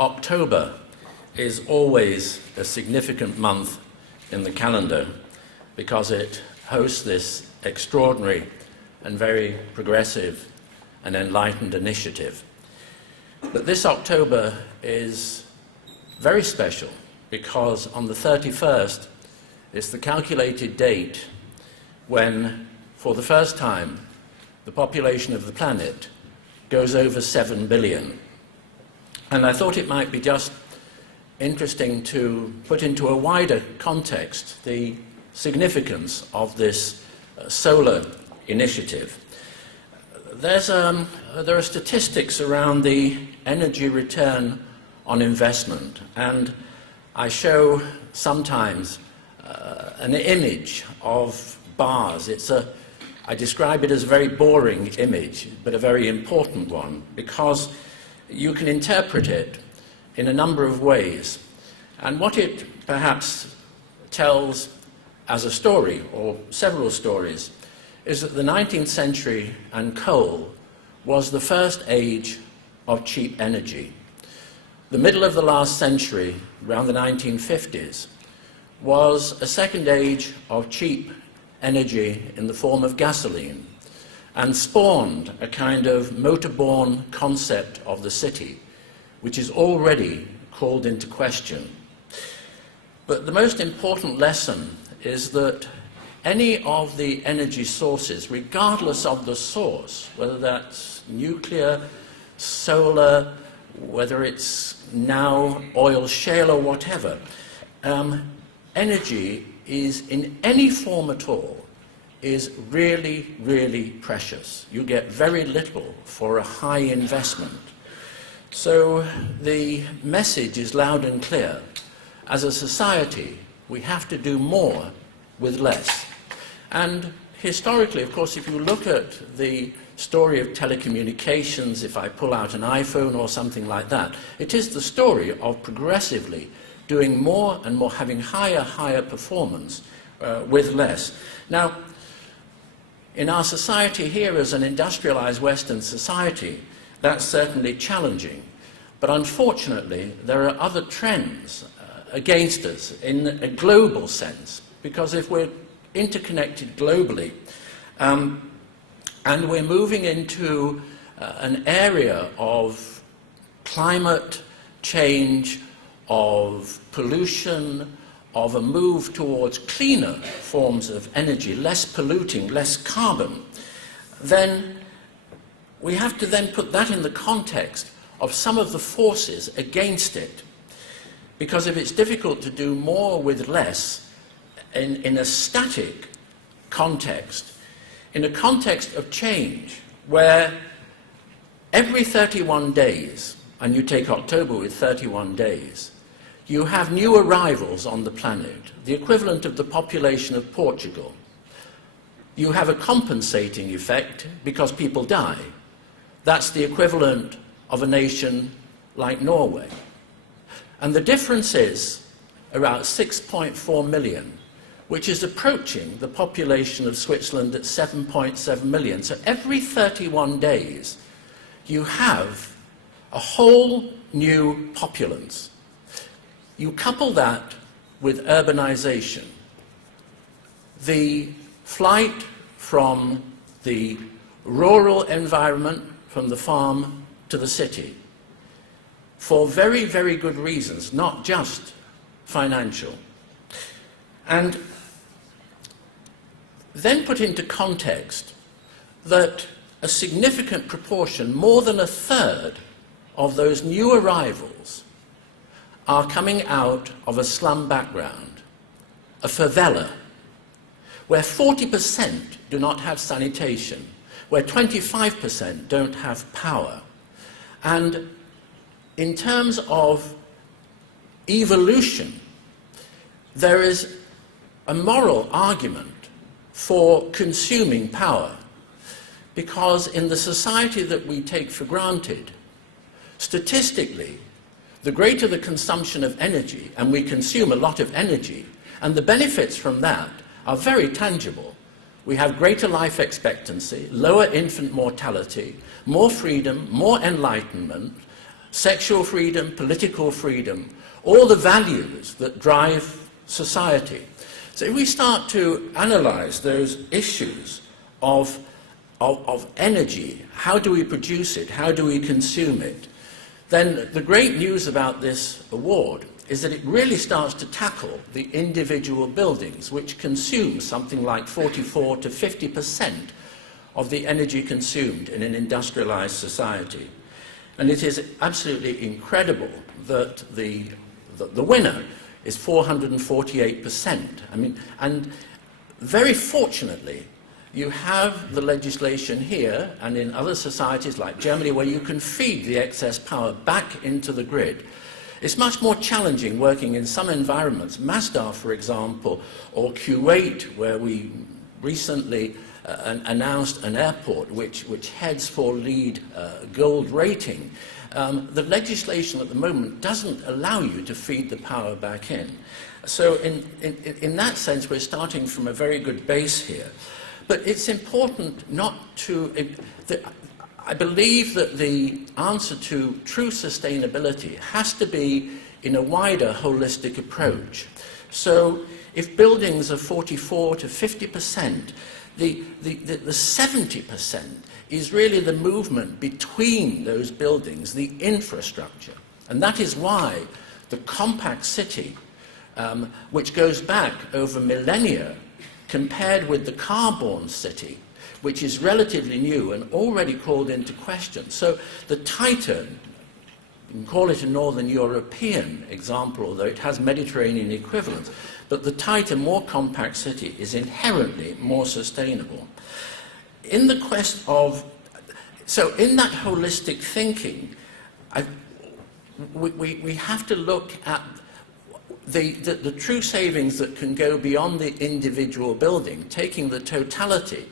October is always a significant month in the calendar because it hosts this extraordinary and very progressive and enlightened initiative. But this October is very special because on the 31st is the calculated date when, for the first time, the population of the planet goes over 7 billion. And I thought it might be just interesting to put into a wider context the significance of this solar initiative. There are statistics around the energy return on investment, and I show sometimes an image of bars. I describe it as a very boring image, but a very important one, because you can interpret it in a number of ways. And what it perhaps tells as a story, or several stories, is that the 19th century and coal was the first age of cheap energy. The middle of the last century, around the 1950s, was a second age of cheap energy in the form of gasoline, and spawned a kind of motor-borne concept of the city, which is already called into question. But the most important lesson is that any of the energy sources, regardless of the source, whether that's nuclear, solar, whether it's now oil, shale, or whatever, energy is, in any form at all, is really, really precious. You get very little for a high investment. So the message is loud and clear. As a society, we have to do more with less. And historically, of course, if you look at the story of telecommunications, if I pull out an iPhone or something like that, it is the story of progressively doing more and more, having higher performance with less. Now, in our society here, as an industrialized Western society, that's certainly challenging. But unfortunately, there are other trends against us in a global sense, because if we're interconnected globally, and we're moving into an area of climate change, of pollution, of a move towards cleaner forms of energy, less polluting, less carbon, then we have to then put that in the context of some of the forces against it. Because if it's difficult to do more with less in a static context, in a context of change, where every 31 days, and you take October with 31 days, you have new arrivals on the planet, the equivalent of the population of Portugal. You have a compensating effect because people die. That's the equivalent of a nation like Norway. And the difference is around 6.4 million, which is approaching the population of Switzerland at 7.7 million. So every 31 days, you have a whole new populace. You couple that with urbanization, the flight from the rural environment, from the farm to the city, for very, very good reasons, not just financial. And then put into context that a significant proportion, more than a third, of those new arrivals are coming out of a slum background, a favela, where 40% do not have sanitation, where 25% don't have power. And in terms of evolution, there is a moral argument for consuming power, because in the society that we take for granted, statistically, the greater the consumption of energy, and we consume a lot of energy, and the benefits from that are very tangible. We have greater life expectancy, lower infant mortality, more freedom, more enlightenment, sexual freedom, political freedom, all the values that drive society. So if we start to analyze those issues of energy, how do we produce it, how do we consume it, then the great news about this award is that it really starts to tackle the individual buildings, which consume something like 44 to 50% of the energy consumed in an industrialized society. And it is absolutely incredible that the winner is 448%. I mean, and very fortunately, you have the legislation here and in other societies like Germany where you can feed the excess power back into the grid. It's much more challenging working in some environments, Masdar, for example, or Kuwait, where we recently announced an airport which heads for LEED gold rating. The legislation at the moment doesn't allow you to feed the power back in. So in that sense, we're starting from a very good base here. But it's important not to... I believe that the answer to true sustainability has to be in a wider holistic approach. So if buildings are 44 to 50%, the 70% is really the movement between those buildings, the infrastructure. And that is why the compact city, which goes back over millennia, compared with the car-borne city, which is relatively new and already called into question. So the tighter, you can call it a Northern European example, although it has Mediterranean equivalents, but the tighter, more compact city is inherently more sustainable. In the quest of, so in that holistic thinking, we have to look at the true savings that can go beyond the individual building, taking the totality.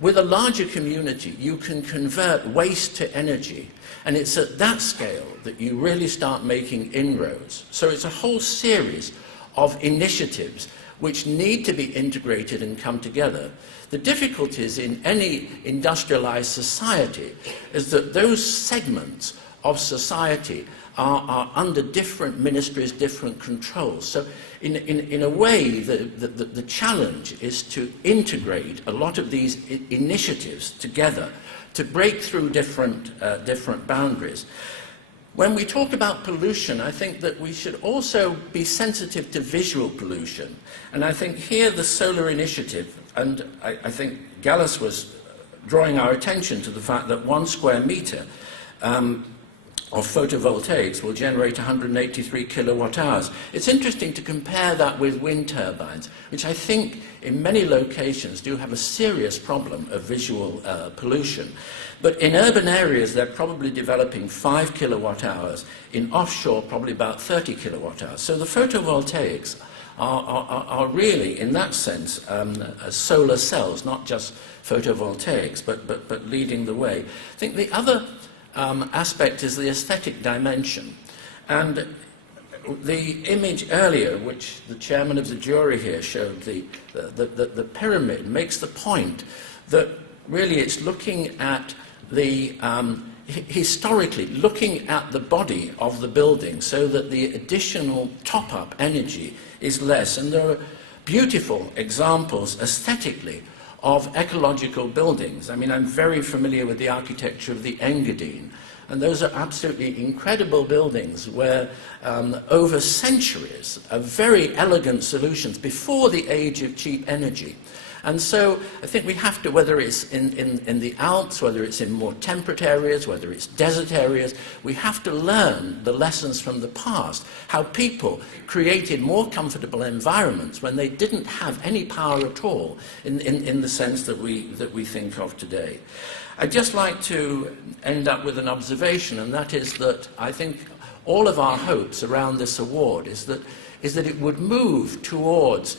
With a larger community, you can convert waste to energy, and it's at that scale that you really start making inroads. So it's a whole series of initiatives which need to be integrated and come together. The difficulties in any industrialized society is that those segments of society are under different ministries, different controls. So in a way, the challenge is to integrate a lot of these initiatives together to break through different boundaries. When we talk about pollution, I think that we should also be sensitive to visual pollution. And I think here the solar initiative, and I think Gallus was drawing our attention to the fact that 1 square meter of photovoltaics will generate 183 kilowatt hours. It's interesting to compare that with wind turbines, which I think in many locations do have a serious problem of visual pollution. But in urban areas, they're probably developing 5 kilowatt hours. In offshore, probably about 30 kilowatt hours. So the photovoltaics are really, in that sense, solar cells, not just photovoltaics, but leading the way. I think the other aspect is the aesthetic dimension. And the image earlier, which the chairman of the jury here showed, the pyramid, makes the point that really it's looking at the, historically, looking at the body of the building so that the additional top-up energy is less. And there are beautiful examples aesthetically of ecological buildings. I mean, I'm very familiar with the architecture of the Engadine, and those are absolutely incredible buildings where over centuries of very elegant solutions before the age of cheap energy. And so I think we have to, whether it's in the Alps, whether it's in more temperate areas, whether it's desert areas, we have to learn the lessons from the past, how people created more comfortable environments when they didn't have any power at all in the sense that we think of today. I'd just like to end up with an observation, and that is that I think all of our hopes around this award is that it would move towards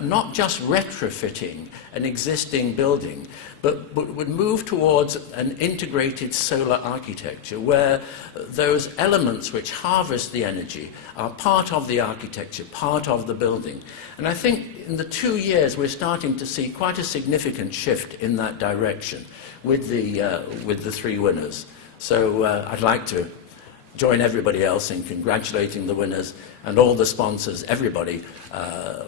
not just retrofitting an existing building, but would move towards an integrated solar architecture where those elements which harvest the energy are part of the architecture, part of the building. And I think in the 2 years we're starting to see quite a significant shift in that direction with the 3 winners. So I'd like to join everybody else in congratulating the winners and all the sponsors, everybody,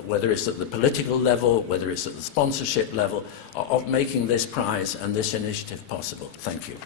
whether it's at the political level, whether it's at the sponsorship level, of making this prize and this initiative possible. Thank you.